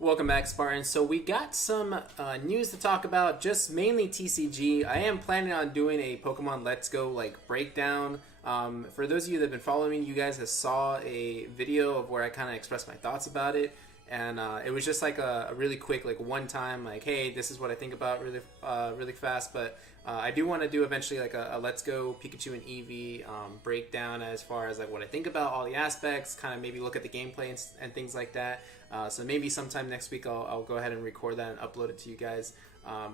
Welcome back, Spartans. So we got some news to talk about, just mainly TCG. I am planning on doing a Pokemon Let's Go breakdown. For those of you that have been following me, you guys have saw a video of where I kind of expressed my thoughts about it, and it was just a really quick one time hey, this is what I think about really fast. But I do want to do eventually a Let's Go Pikachu and Eevee breakdown as far as what I think about all the aspects, kind of maybe look at the gameplay and things like that. So maybe sometime next week I'll go ahead and record that and upload it to you guys.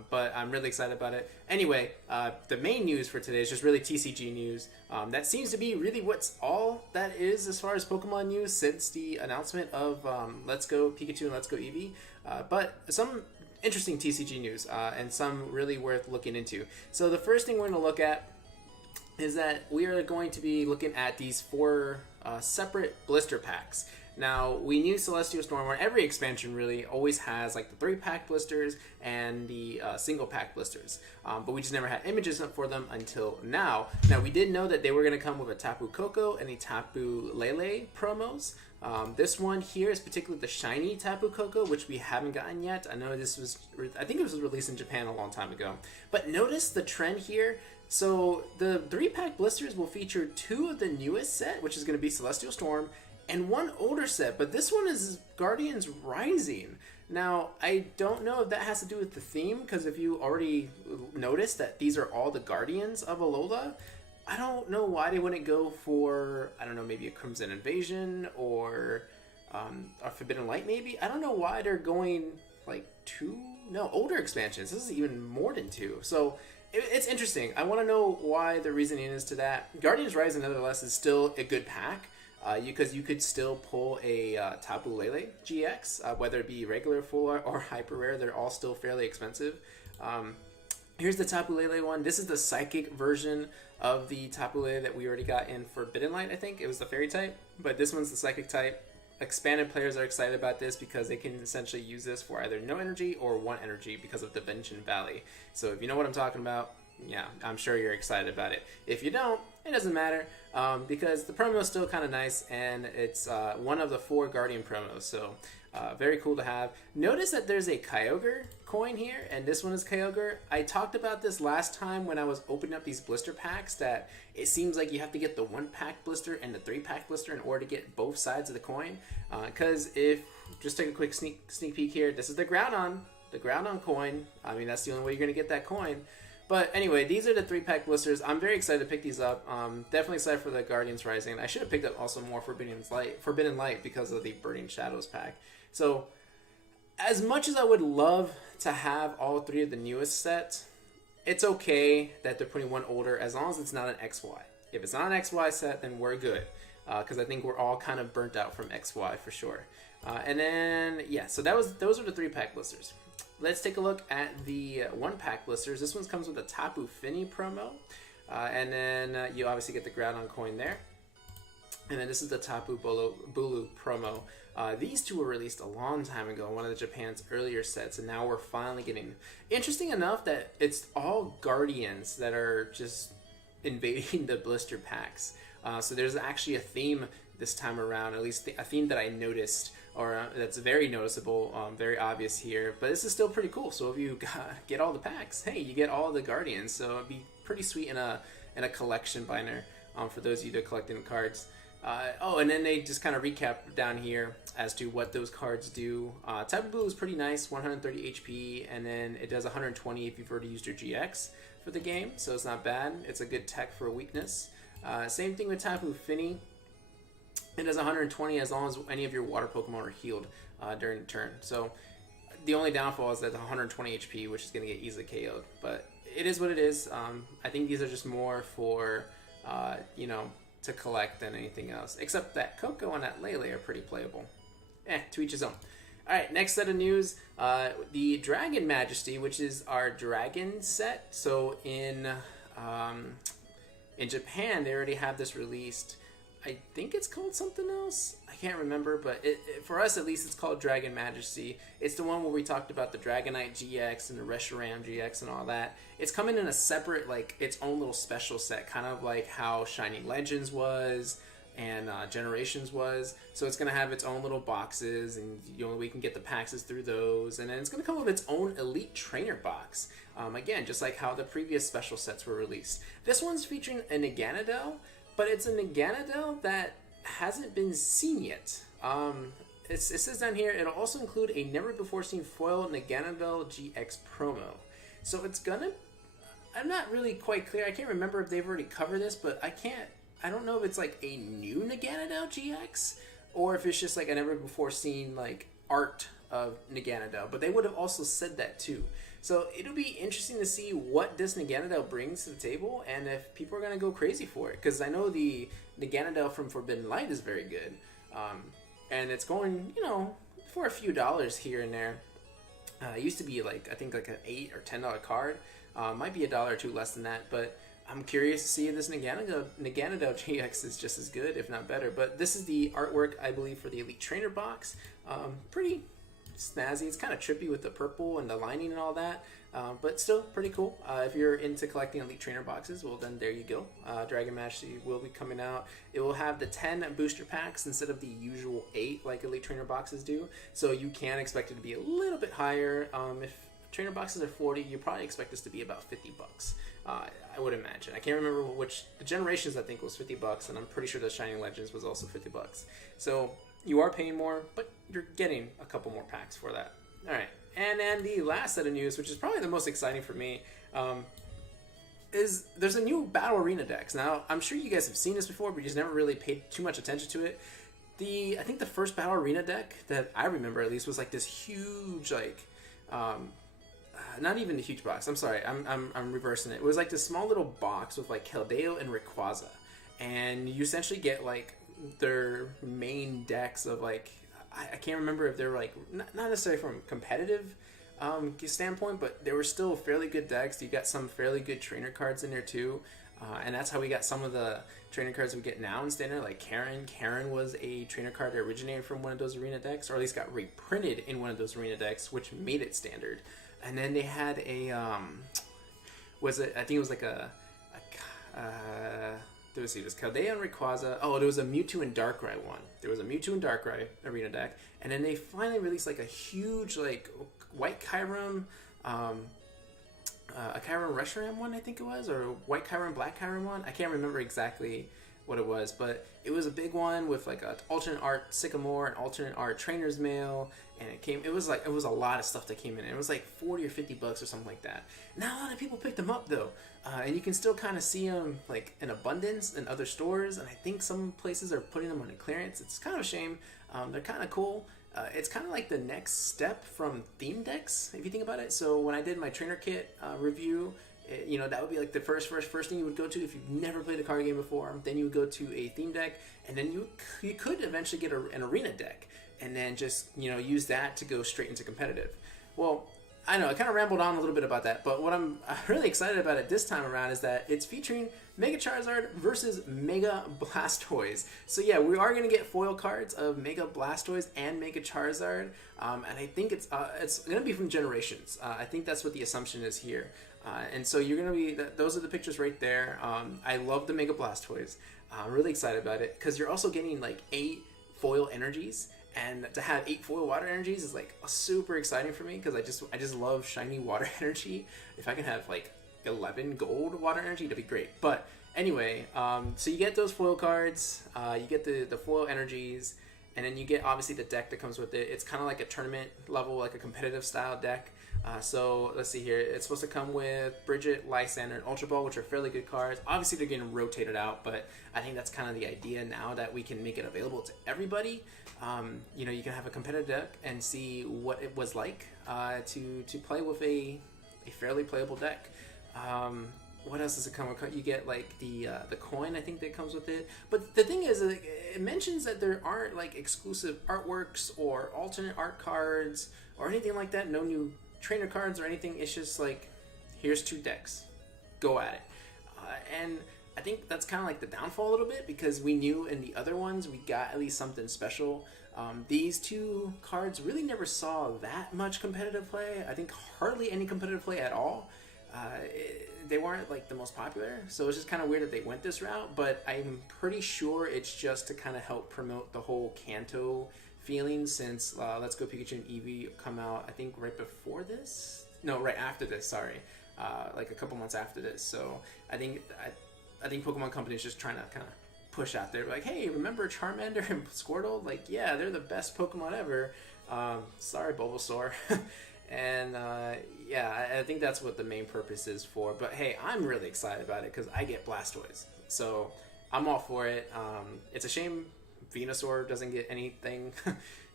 But I'm really excited about it. Anyway, the main news for today is just really TCG news. That seems to be really what's all that is as far as Pokemon news since the announcement of Let's Go Pikachu and Let's Go Eevee. But some interesting TCG news and some really worth looking into. So the first thing we're going to look at is that we are going to be looking at these four separate blister packs. Now, we knew Celestia Store, where every expansion really always has the 3-pack blisters and the single-pack blisters. But we just never had images up for them until now. Now, we did know that they were going to come with a Tapu Koko and a Tapu Lele promos. This one here is particularly the shiny Tapu Koko, which we haven't gotten yet. I know I think it was released in Japan a long time ago. But notice the trend here. So the 3-pack blisters will feature 2 of the newest set, which is going to be Celestial Storm, and 1 older set, but this one is Guardians Rising. Now, I don't know if that has to do with the theme, because if you already noticed that these are all the Guardians of Alola, I don't know why they wouldn't go for, I don't know, maybe a Crimson Invasion or a Forbidden Light maybe? I don't know why they're going 2, no, older expansions. This is even more than 2. So it's interesting. I want to know why the reasoning is to that. Guardians Rising, nevertheless, is still a good pack. Because you could still pull a Tapu Lele GX, whether it be regular, full art, or hyper rare. They're all still fairly expensive. Here's the Tapu Lele one. This is the psychic version of the Tapu Lele that we already got in Forbidden Light, I think. It was the fairy type, but this one's the psychic type. Expanded players are excited about this because they can essentially use this for either no energy or 1 energy because of Dimension Valley. So if you know what I'm talking about, yeah, I'm sure you're excited about it. If you don't, it doesn't matter because the promo is still kind of nice, and it's one of the 4 Guardian promos, so very cool to have. Notice that there's a Kyogre coin here, and this one is Kyogre. I talked about this last time when I was opening up these blister packs, that it seems like you have to get the 1-pack blister and the 3-pack blister in order to get both sides of the coin. Because if, just take a quick sneak peek here, this is the Groudon coin. I mean, that's the only way you're going to get that coin. But anyway, these are the 3-pack blisters. I'm very excited to pick these up. Definitely excited for the Guardians Rising. I should have picked up also more Forbidden Light because of the Burning Shadows pack. So, as much as I would love to have all 3 of the newest sets, it's okay that they're putting 1 older as long as it's not an XY. If it's not an XY set, then we're good. Because I think we're all kind of burnt out from XY for sure. And then, yeah, so those are the 3-pack blisters. Let's take a look at the 1-pack blisters. This one comes with a Tapu Fini promo. And then you obviously get the Groudon coin there. And then this is the Tapu Bulu promo. These 2 were released a long time ago, one of the Japan's earlier sets, and now we're finally getting... Interesting enough that it's all Guardians that are just invading the blister packs. So there's actually a theme this time around, at least a theme that I noticed, or that's very noticeable, very obvious here. But this is still pretty cool. So if you get all the packs, hey, you get all the Guardians. So it'd be pretty sweet in a collection binder for those of you that are collecting cards. And then they just kind of recap down here as to what those cards do. Tapu Bulu is pretty nice, 130 HP, and then it does 120 if you've already used your GX for the game, so it's not bad. It's a good tech for a weakness. Same thing with Tapu Fini. It does 120 as long as any of your water Pokemon are healed during the turn. So the only downfall is that the 120 HP, which is going to get easily KO'd. But it is what it is. I think these are just more for, to collect than anything else. Except that Koko and that Lele are pretty playable. To each his own. Alright, next set of news. The Dragon Majesty, which is our dragon set. So in Japan, they already have this released. I think it's called something else. I can't remember, but for us at least, it's called Dragon Majesty. It's the one where we talked about the Dragonite GX and the Reshiram GX and all that. It's coming in a separate, its own little special set, kind of like how Shining Legends was, and Generations was. So it's going to have its own little boxes, and we can get the packs through those, and then it's going to come with its own Elite Trainer box. Again, just like how the previous special sets were released. This one's featuring a Naganadel, but it's a Naganadel that hasn't been seen yet. It says down here, it'll also include a never-before-seen foil Naganadel GX promo. So it's gonna... I'm not really quite clear. I can't remember if they've already covered this, but I don't know if it's like a new Naganadel GX, or if it's just like a never-before-seen like art of Naganadel. But they would have also said that too. So it'll be interesting to see what this Naganadel brings to the table, and if people are gonna go crazy for it. Because I know the Naganadel from Forbidden Light is very good. And it's going, for a few dollars here and there. It used to be like, I think like an $8 or $10 card. Might be $1 or $2 less than that, but I'm curious to see if this Naganadel GX is just as good, if not better. But this is the artwork, I believe, for the Elite Trainer box. Pretty snazzy. It's kind of trippy with the purple and the lining and all that, but still pretty cool. If you're into collecting Elite Trainer boxes, well then there you go. Dragon Majesty will be coming out. It will have the 10 booster packs instead of the usual 8 like Elite Trainer boxes do, so you can expect it to be a little bit higher. If trainer boxes are 40, you probably expect this to be about 50 bucks. I would imagine. I can't remember which. The Generations I think was 50 bucks, and I'm pretty sure the Shining Legends was also 50 bucks. So you are paying more, but you're getting a couple more packs for that. All right, and then the last set of news, which is probably the most exciting for me, is there's a new Battle Arena Dex. Now, I'm sure you guys have seen this before, but you just never really paid too much attention to it. I think the first Battle Arena deck that I remember at least was like this huge, like, not even a huge box. I'm sorry, I'm reversing it. It was like this small little box with like Keldeo and Rayquaza, and you essentially get like their main decks of like, I can't remember if they're like not necessarily from competitive standpoint, but they were still fairly good decks. You got some fairly good trainer cards in there too, and that's how we got some of the trainer cards we get now in standard, like Karen. Karen was a trainer card that originated from one of those arena decks, or at least got reprinted in one of those arena decks, which made it standard. And then they had a I think it was like there was Keldeo and Rayquaza. Oh, there was a Mewtwo and Darkrai one. There was a Mewtwo and Darkrai arena deck, and then they finally released like a huge like White Kyurem, a Kyurem Reshiram one, I think it was, or a White Kyurem Black Kyurem one. I can't remember exactly what it was, but it was a big one with like an alternate art Sycamore, an alternate art Trainer's Mail, and it was a lot of stuff that came in. It was like 40 or 50 bucks or something like that. Not a lot of people picked them up though, and you can still kind of see them like in abundance in other stores, and I think some places are putting them on a clearance. It's kind of a shame. They're kind of cool. It's kind of like the next step from theme decks, if you think about it. So when I did my trainer kit review, that would be like the first thing you would go to if you've never played a card game before. Then you would go to a theme deck, and then you could eventually get an arena deck, and then just use that to go straight into competitive. Well, I know I kind of rambled on a little bit about that, but what I'm really excited about it this time around is that it's featuring Mega Charizard versus Mega Blastoise. So yeah, we are going to get foil cards of Mega Blastoise and Mega Charizard, and I think it's going to be from Generations. I think that's what the assumption is here. And so you're going to be, those are the pictures right there. I love the Mega Blastoise. I'm really excited about it because you're also getting like 8 foil energies. And to have 8 foil water energies is like super exciting for me because I just love shiny water energy. If I can have like 11 gold water energy, that'd be great. But anyway, so you get those foil cards, you get the foil energies, and then you get obviously the deck that comes with it. It's kind of like a tournament level, like a competitive style deck. So let's see here. It's supposed to come with Bridget, Lysander, and Ultra Ball, which are fairly good cards. Obviously, they're getting rotated out, but I think that's kind of the idea now that we can make it available to everybody. You can have a competitive deck and see what it was like to play with a fairly playable deck. What else does it come with? You get like the coin, I think, that comes with it. But the thing is, it mentions that there aren't like exclusive artworks or alternate art cards or anything like that. No new trainer cards or anything. It's just like, here's 2 decks, go at it. And I think that's kind of like the downfall a little bit, because we knew in the other ones we got at least something special. These 2 cards really never saw that much competitive play. I think hardly any competitive play at all. they weren't like the most popular, so it's just kind of weird that they went this route. But I'm pretty sure it's just to kind of help promote the whole Kanto feeling, since Let's Go Pikachu and Eevee come out, I think, right before this. No, right after this. Sorry, like a couple months after this. So I think Pokemon Company is just trying to kind of push out there, like, hey, remember Charmander and Squirtle? Like, yeah, they're the best Pokemon ever. Sorry, Bulbasaur. And yeah, I think that's what the main purpose is for. But hey, I'm really excited about it because I get Blastoise, so I'm all for it. It's a shame Venusaur doesn't get anything.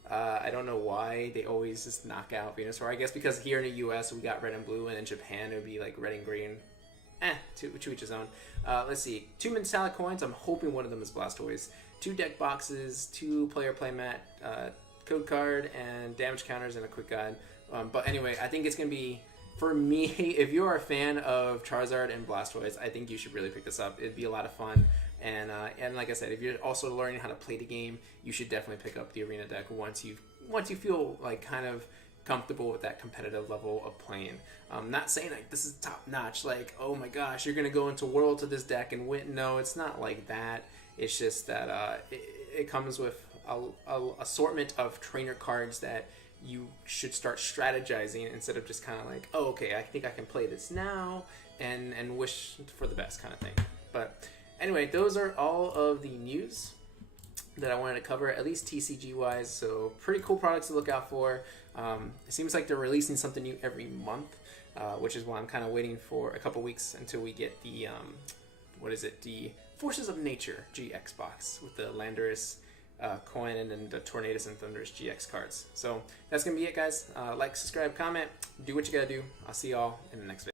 I don't know why they always just knock out Venusaur. I guess because here in the US we got red and blue, and in Japan it would be like red and green. To each his own. Let's see. 2 metallic coins. I'm hoping one of them is Blastoise. 2 deck boxes, 2 player playmat, code card, and damage counters, and a quick guide. But anyway, I think it's going to be, for me, if you're a fan of Charizard and Blastoise, I think you should really pick this up. It'd be a lot of fun. And like I said, if you're also learning how to play the game, you should definitely pick up the Arena deck once you feel like kind of comfortable with that competitive level of playing. Not saying like this is top notch, like, oh my gosh, you're gonna go into Worlds with this deck and win. No, it's not like that. It's just that it comes with a assortment of trainer cards that you should start strategizing instead of just kind of like, oh, okay, I think I can play this now and wish for the best kind of thing. But anyway, those are all of the news that I wanted to cover, at least TCG wise. So pretty cool products to look out for. It seems like they're releasing something new every month, which is why I'm kind of waiting for a couple weeks until we get the the Forces of Nature GX box with the Landorus coin and then the Tornadus and Thundurus GX cards. So that's gonna be it, guys. Like, subscribe, comment, do what you gotta do. I'll see y'all in the next video.